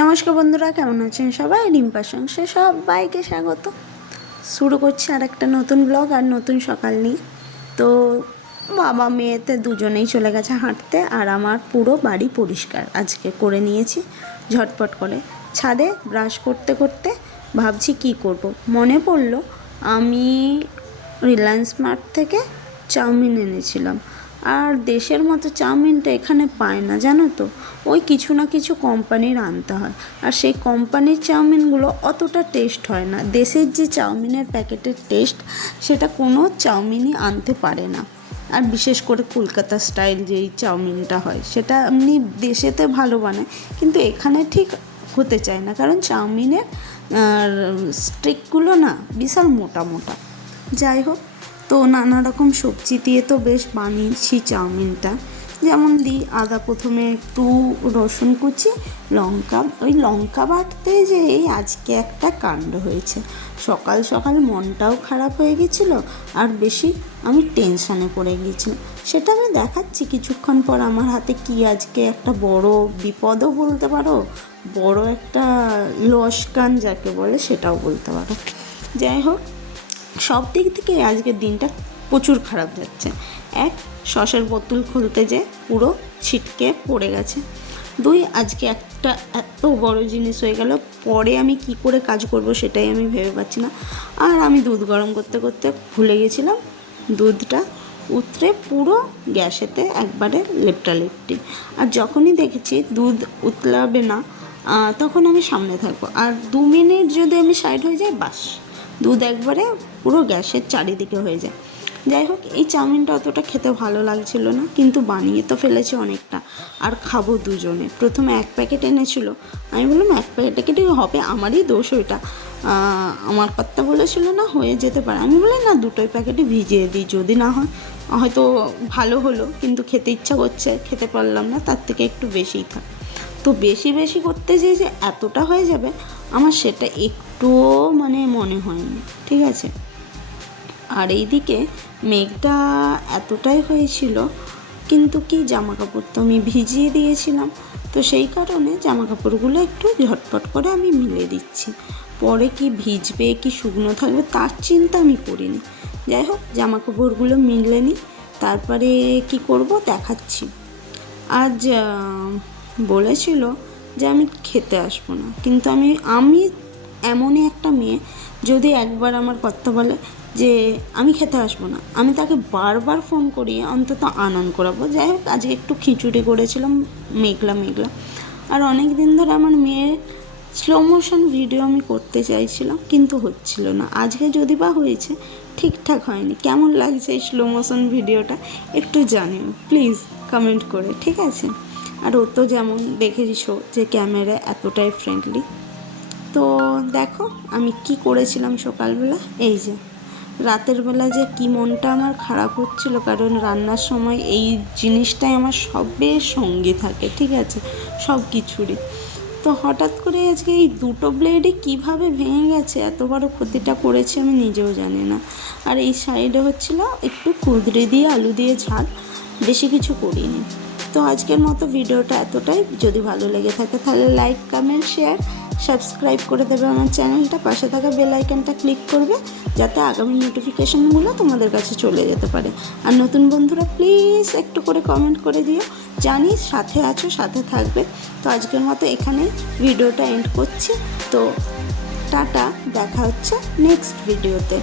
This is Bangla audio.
নমস্কার বন্ধুরা, কেমন আছেন সবাই? রিম্পার সংসারে সবাইকে স্বাগত। শুরু করছি আর একটা নতুন ব্লগ আর নতুন সকাল নিয়ে। তো বাবা মেয়েতে দুজনেই চলে গেছে হাঁটতে, আর আমার পুরো বাড়ি পরিষ্কার আজকে করে নিয়েছি ঝটপট করে। ছাদে ব্রাশ করতে করতে ভাবছি কি করব, মনে পড়লো আমি রিলায়েন্স মার্ট থেকে চাউমিন এনেছিলাম। আর দেশের মতো চাউমিনটা এখানে পায় না, জানো তো। ওই কিছু না কিছু কোম্পানির আনতে হয়, আর সেই কোম্পানির চাউমিনগুলো অতটা টেস্ট হয় না। দেশের যে চাউমিনের প্যাকেটের টেস্ট, সেটা কোনো চাউমিনই আনতে পারে না। আর বিশেষ করে কলকাতা স্টাইল যেই চাউমিনটা হয়, সেটা এমনি দেশেতে ভালো বানায়, কিন্তু এখানে ঠিক হতে চায় না, কারণ চাউমিনের স্টিকগুলো না বিশাল মোটা মোটা। যাই হোক, তো নানা রকম সবজি দিয়ে তো বেশ বানিয়েছি চাউমিনটা। যেমন দিই আদা, প্রথমে একটু রসুন কুচি, লঙ্কা। ওই লঙ্কা বাটতে যে এই আজকে একটা কাণ্ড হয়েছে। সকাল সকাল মনটাও খারাপ হয়ে গেছিলো, আর বেশি আমি টেনশানে পড়ে গিয়েছিলাম। সেটা আমি দেখাচ্ছি কিছুক্ষণ পর। আমার হাতে কি আজকে একটা বড় বিপদও বলতে পারো, বড় একটা লস্কান যাকে বলে সেটাও বলতে পারো। যাই হোক, সব দিক থেকে আজকের দিনটা প্রচুর খারাপ যাচ্ছে। এক, সসের বোতল খুলতে যে পুরো ছিটকে পড়ে গেছে। দুই, আজকে একটা এত বড় জিনিস হয়ে গেল, পরে আমি কি করে কাজ করব সেটাই আমি ভেবে পাচ্ছি না। আর আমি দুধ গরম করতে করতে ভুলে গেছিলাম, দুধটা উতরে পুরো গ্যাসেতে একবারে লেপটালেপটি। আর যখনই দেখেছি দুধ উতলাবে না, তখন আমি সামনে থাকবো। আর 2 মিনিট যদি আমি সাইড হয়ে যাই, বাস দুধ একবারে পুরো গ্যাসের চারিদিকে হয়ে যায়। যাই হোক, এই চাউমিনটা অতটা খেতে ভালো লাগছিল না, কিন্তু বানিয়ে তো ফেলেছি অনেকটা, আর খাবো দুজনে। প্রথমে 1 প্যাকেট এনেছিল, আমি বললাম 1 প্যাকেটই হবে, আমারই দোষ ওইটা। আমার কর্তা বলেছিল না হয়ে যেতে পারে, আমি বলি না 2টোই প্যাকেটই ভিজিয়ে দিই, যদি না হয় হয়তো ভালো হলো, কিন্তু খেতে ইচ্ছা করছে, খেতে পারলাম না, তার থেকে একটু বেশিই থাক। তো বেশি বেশি করতে যে এতটা হয়ে যাবে, আমার সেটা একটুও মনে হয়নি, ঠিক আছে। আর এইদিকে মেঘটা এতটাই হয়েছিল, কিন্তু কি জামা কাপড় তো আমি ভিজিয়ে দিয়েছিলাম, তো সেই কারণে জামা কাপড়গুলো একটু ঝটপট করে আমি মিলে দিচ্ছি। পরে কি ভিজবে কি শুকনো থাকবে তার চিন্তা আমি করিনি। যাই হোক, জামা কাপড়গুলো মিলে নিই, তারপরে কি করব দেখাচ্ছি। আজ বলেছিল যে আমি খেতে আসবো না, কিন্তু আমি এমনই একটা মেয়ে, যদি একবার আমার কর্তা বলে যে আমি খেতে আসবো না, আমি তাকে বারবার ফোন করিয়ে অন্তত আনন করাবো। যাই হোক, আজকে একটু খিচুড়ি করেছিলাম, মেঘলা মেঘলা। আর অনেক দিন ধরে আমার মেয়ের স্লো মোশন ভিডিও আমি করতে চাইছিলাম, কিন্তু হচ্ছিল না। আজকে যদি বা হয়েছে, ঠিকঠাক হয়নি। কেমন লাগছে এই স্লো মোশন ভিডিওটা একটু জানিও প্লিজ কমেন্ট করে, ঠিক আছে। আর ও তো যেমন দেখেছো যে ক্যামেরা এতটাই ফ্রেন্ডলি। তো দেখো আমি কি করেছিলাম সকালবেলা। এই যে রাতের বেলা যে কি মনটা আমার খারাপ হচ্ছিল, কারণ রান্নার সময় এই জিনিসটাই আমার সবের সঙ্গে থাকে, ঠিক আছে, সব কিছুরই। তো হঠাৎ করে আজকে এই 2টো ব্লেডই কীভাবে ভেঙে গেছে, এত বড় ক্ষতিটা করেছে আমি নিজেও জানি না। আর এই সাইডে হচ্ছিল একটু কুঁদরি দিয়ে আলু দিয়ে ঝাল, বেশি কিছু করিনি। তো আজকের মতো ভিডিওটা এতটাই। যদি ভালো লেগে থাকে তাহলে লাইক, কমেন্ট, শেয়ার, সাবস্ক্রাইব করে দেবে আমার চ্যানেলটা। পাশে থাকা বেল আইকনটা ক্লিক করবে, যাতে আগামী নোটিফিকেশানগুলো তোমাদের কাছে চলে যেতে পারে। আর নতুন বন্ধুরা প্লিজ একটু করে কমেন্ট করে দিও, জানি সাথে আছো, সাথে থাকবে। তো আজকের মতো এখানে ভিডিওটা এন্ড করছি। তো টাটা, দেখা হচ্ছে নেক্সট ভিডিওতে।